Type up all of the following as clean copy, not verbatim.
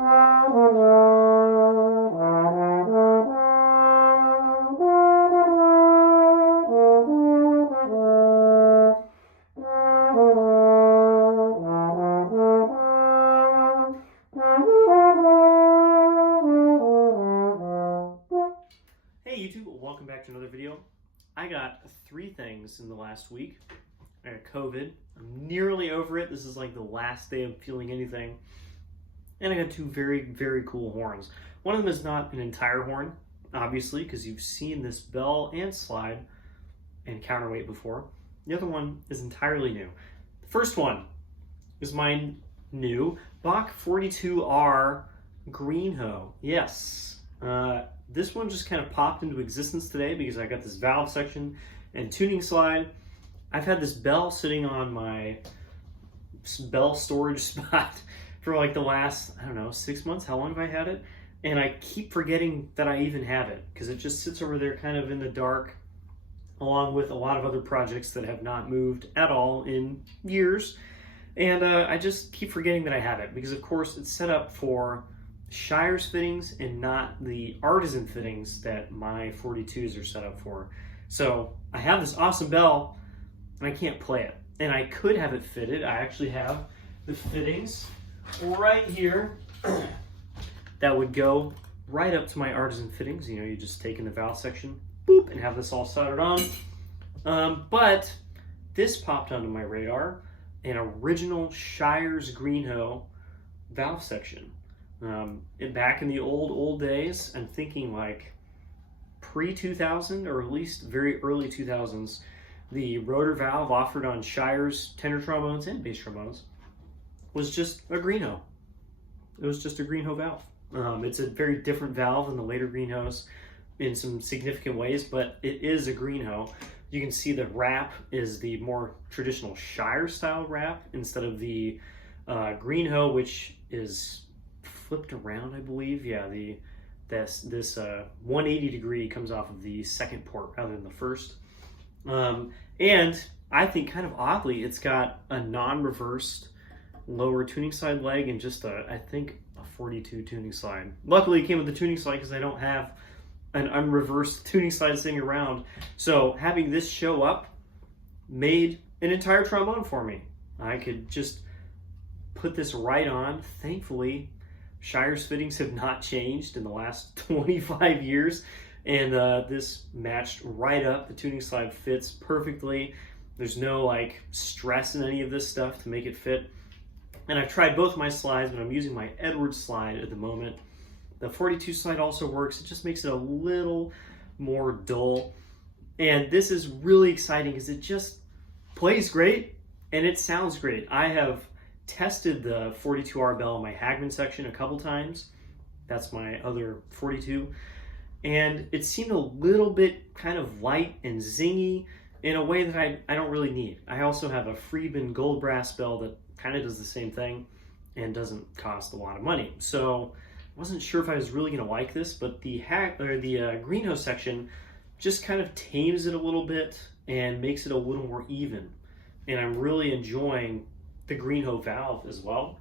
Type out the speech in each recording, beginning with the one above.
Hey YouTube, welcome back to another video. I got 3 things in the last week. I got COVID. I'm nearly over it. This is like the last day of feeling anything. And I got 2 very, very cool horns. One of them is not an entire horn, obviously, because you've seen this bell and slide and counterweight before. The other one is entirely new. The first one is my new Bach 42R Greenhoe. Yes. This one just kind of popped into existence today because I got this valve section and tuning slide. I've had this bell sitting on my bell storage spot for like the last, I don't know, 6 months. How long have I had it? And I keep forgetting that I even have it because it just sits over there kind of in the dark, along with a lot of other projects that have not moved at all in years. And I just keep forgetting that I have it because, of course, it's set up for Shire's fittings and not the artisan fittings that my 42s are set up for. So I have this awesome bell and I can't play it. And I could have it fitted. I actually have the fittings right here that would go right up to my artisan fittings. You know, you just take in the valve section, boop, and have this all soldered on. But this popped onto my radar, an original Shire's Greenhoe valve section. Back in the old days, I'm thinking like pre-2000 or at least very early 2000s, the rotor valve offered on Shire's tenor trombones and bass trombones was just a Greenhoe. It was just a Greenhoe valve. It's a very different valve than the later Greenhoes in some significant ways, but it is a Greenhoe. You can see the wrap is the more traditional Shire style wrap instead of the Greenhoe, which is flipped around, I believe. Yeah, this 180 degree comes off of the second port rather than the first. And I think kind of oddly, it's got a non-reversed lower tuning slide leg and just I think a 42 tuning slide. Luckily it came with the tuning slide because I don't have an unreversed tuning slide sitting around. So having this show up made an entire trombone for me. I could just put this right on. Thankfully, Shire's fittings have not changed in the last 25 years, and this matched right up. The tuning slide fits perfectly. There's no like stress in any of this stuff to make it fit. And I've tried both my slides, but I'm using my Edwards slide at the moment. The 42 slide also works. It just makes it a little more dull. And this is really exciting because it just plays great and it sounds great. I have tested the 42R bell in my Hagman section a couple times. That's my other 42. And it seemed a little bit kind of light and zingy in a way that I don't really need. I also have a Friedman gold brass bell that kind of does the same thing and doesn't cost a lot of money. So I wasn't sure if I was really going to like this, but the Greenhoe section just kind of tames it a little bit and makes it a little more even. And I'm really enjoying the Greenhoe valve as well.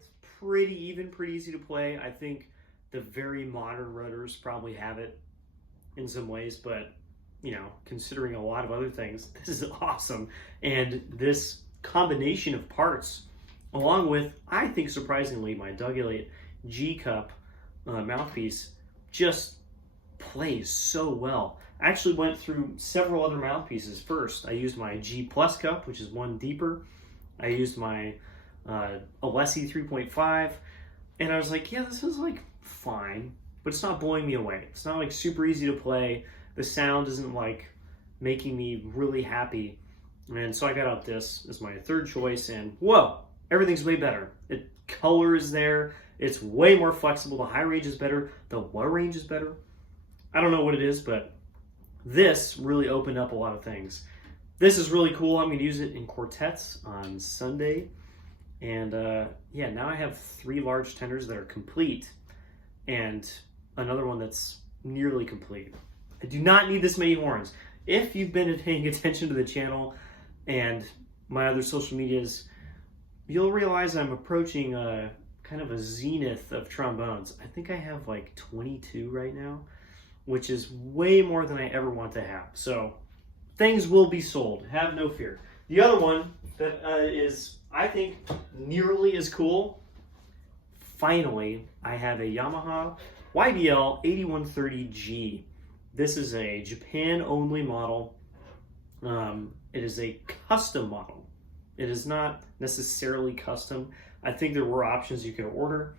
It's pretty even, pretty easy to play. I think the very modern rotors probably have it in some ways, but you know, considering a lot of other things, this is awesome. And this combination of parts, along with, I think surprisingly, my Doug Elliott G cup mouthpiece, just plays so well. I actually went through several other mouthpieces first. I used my G Plus cup, which is one deeper. I used my Alessi 3.5, and I was like, yeah, this is like fine, but it's not blowing me away. It's not like super easy to play. The sound isn't like making me really happy. And so I got out this as my third choice, and whoa, everything's way better. The color is there. It's way more flexible. The high range is better. The low range is better. I don't know what it is, but this really opened up a lot of things. This is really cool. I'm going to use it in quartets on Sunday And yeah, now I have 3 large tenders that are complete and another one that's nearly complete. I do not need this many horns. If you've been paying attention to the channel and my other social medias, you'll realize I'm approaching kind of a zenith of trombones. I think I have like 22 right now, which is way more than I ever want to have. So things will be sold, have no fear. The other one that is, I think, nearly as cool, finally, I have a Yamaha YBL 8130G. This is a Japan-only model. It is a custom model. It is not necessarily custom. I think there were options you could order.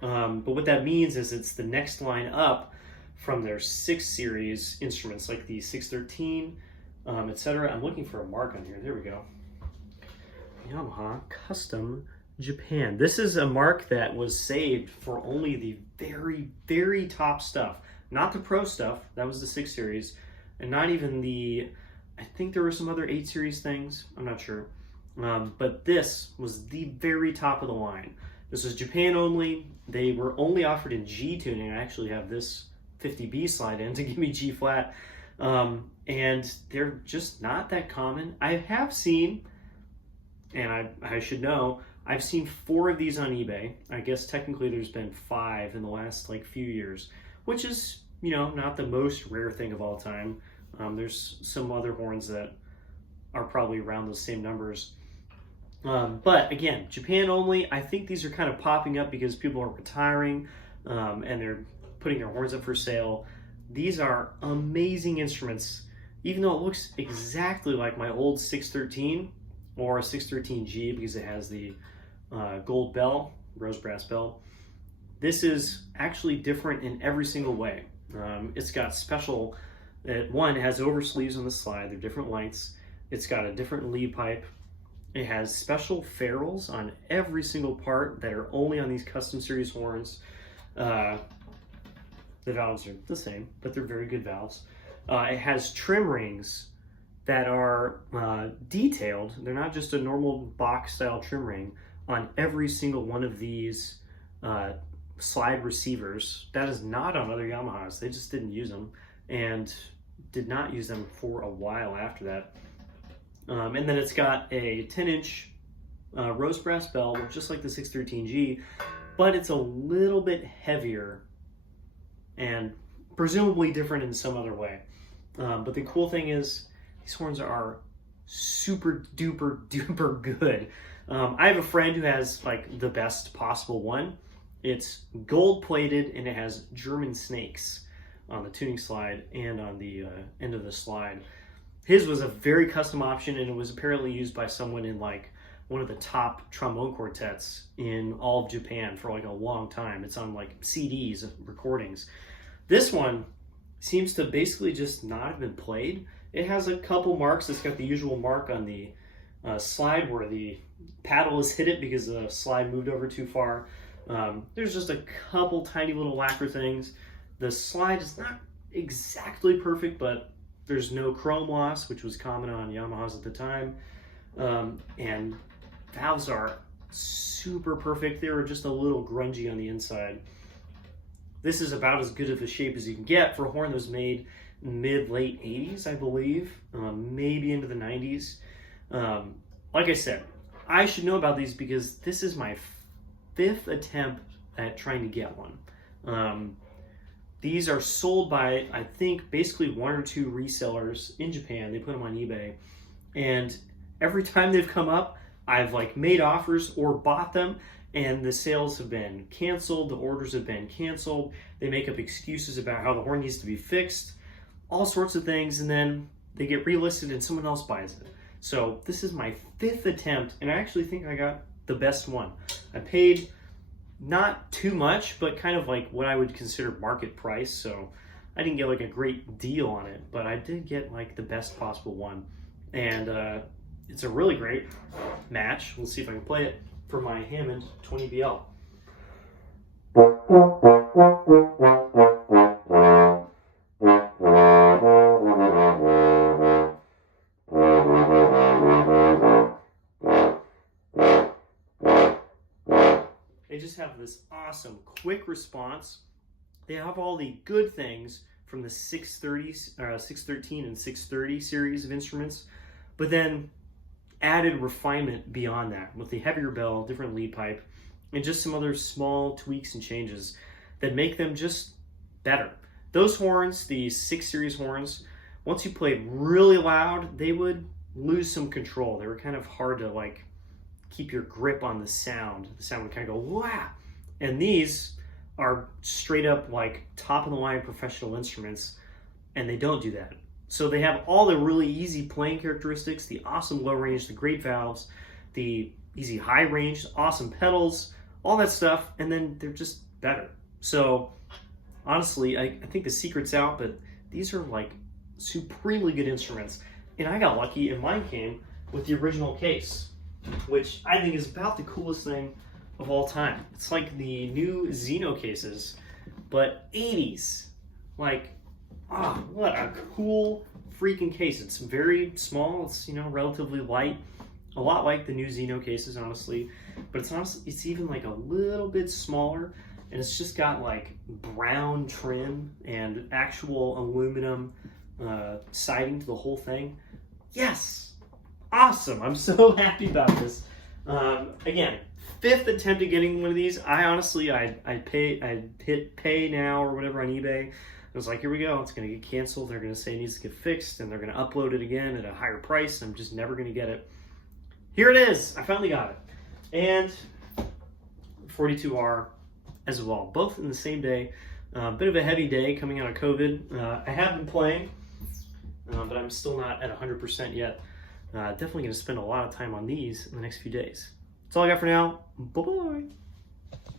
But what that means is it's the next line up from their 6 series instruments, like the 613, etc. I'm looking for a mark on here. There we go. Yamaha Custom Japan. This is a mark that was saved for only the very, very top stuff. Not the pro stuff. That was the 6 series. And not even the, I think there were some other 8 series things. I'm not sure. But this was the very top of the line. This was Japan only. They were only offered in G tuning. I actually have this 50B slide in to give me G flat. And they're just not that common. I have seen, and I should know, I've seen 4 of these on eBay. I guess technically there's been 5 in the last like few years, which is, you know, not the most rare thing of all time. There's some other horns that are probably around those same numbers. But again, Japan only. I think these are kind of popping up because people are retiring and they're putting their horns up for sale. These are amazing instruments, even though it looks exactly like my old 613 or a 613G because it has the gold bell, rose brass bell. This is actually different in every single way. It's got special, one, it has oversleeves on the slide. They're different lengths. It's got a different lead pipe. It has special ferrules on every single part that are only on these custom series horns. The valves are the same, but they're very good valves. It has trim rings that are detailed. They're not just a normal Bach style trim ring on every single one of these slide receivers. That is not on other Yamahas. They just didn't use them and did not use them for a while after that. And then it's got a 10-inch rose brass bell, just like the 613G, but it's a little bit heavier and presumably different in some other way. But the cool thing is these horns are super duper duper good. I have a friend who has like the best possible one. It's gold plated and it has German snakes on the tuning slide and on the end of the slide. His was a very custom option, and it was apparently used by someone in like one of the top trombone quartets in all of Japan for like a long time. It's on like CDs of recordings. This one seems to basically just not have been played. It has a couple marks. It's got the usual mark on the slide where the paddle has hit it because the slide moved over too far. There's just a couple tiny little lacquer things. The slide is not exactly perfect, but there's no chrome loss, which was common on Yamahas at the time. And valves are super perfect. They were just a little grungy on the inside. This is about as good of a shape as you can get for a horn that was made mid-late 80s, I believe, maybe into the 90s. Like I said, I should know about these because this is my 5th attempt at trying to get one. These are sold by, I think, basically 1 or 2 resellers in Japan. They put them on eBay. And every time they've come up, I've like made offers or bought them, and the sales have been canceled. The orders have been canceled. They make up excuses about how the horn needs to be fixed, all sorts of things, and then they get relisted and someone else buys it. So this is my 5th attempt, and I actually think I got the best one. I paid not too much, but kind of like what I would consider market price. So I didn't get like a great deal on it, but I did get like the best possible one. And it's a really great match. We'll see if I can play it for my Hammond 20BL. They just have this awesome quick response. They have all the good things from the 613 and 630 series of instruments, but then added refinement beyond that with the heavier bell, different lead pipe, and just some other small tweaks and changes that make them just better. Those horns, the 6 series horns, once you played really loud, they would lose some control. They were kind of hard to like keep your grip on the sound. The sound would kind of go, wow. And these are straight up like top of the line professional instruments, and they don't do that. So they have all the really easy playing characteristics, the awesome low range, the great valves, the easy high range, awesome pedals, all that stuff, and then they're just better. So honestly, I think the secret's out, but these are like supremely good instruments. And I got lucky, and mine came with the original case, which I think is about the coolest thing of all time. It's like the new Xeno cases, but 80s. Like, what a cool freaking case. It's very small, it's, you know, relatively light. A lot like the new Xeno cases, honestly. But it's even like a little bit smaller, and it's just got like brown trim and actual aluminum siding to the whole thing. Now awesome. I'm so happy about this. Again, 5th attempt at getting one of these. I honestly, I hit pay now or whatever on eBay. I was like, here we go. It's going to get canceled. They're going to say it needs to get fixed, and they're going to upload it again at a higher price. I'm just never going to get it. Here it is. I finally got it. And 42R as well. Both in the same day. Bit of a heavy day coming out of COVID. I have been playing, but I'm still not at 100% yet. Definitely going to spend a lot of time on these in the next few days. That's all I got for now. Bye-bye.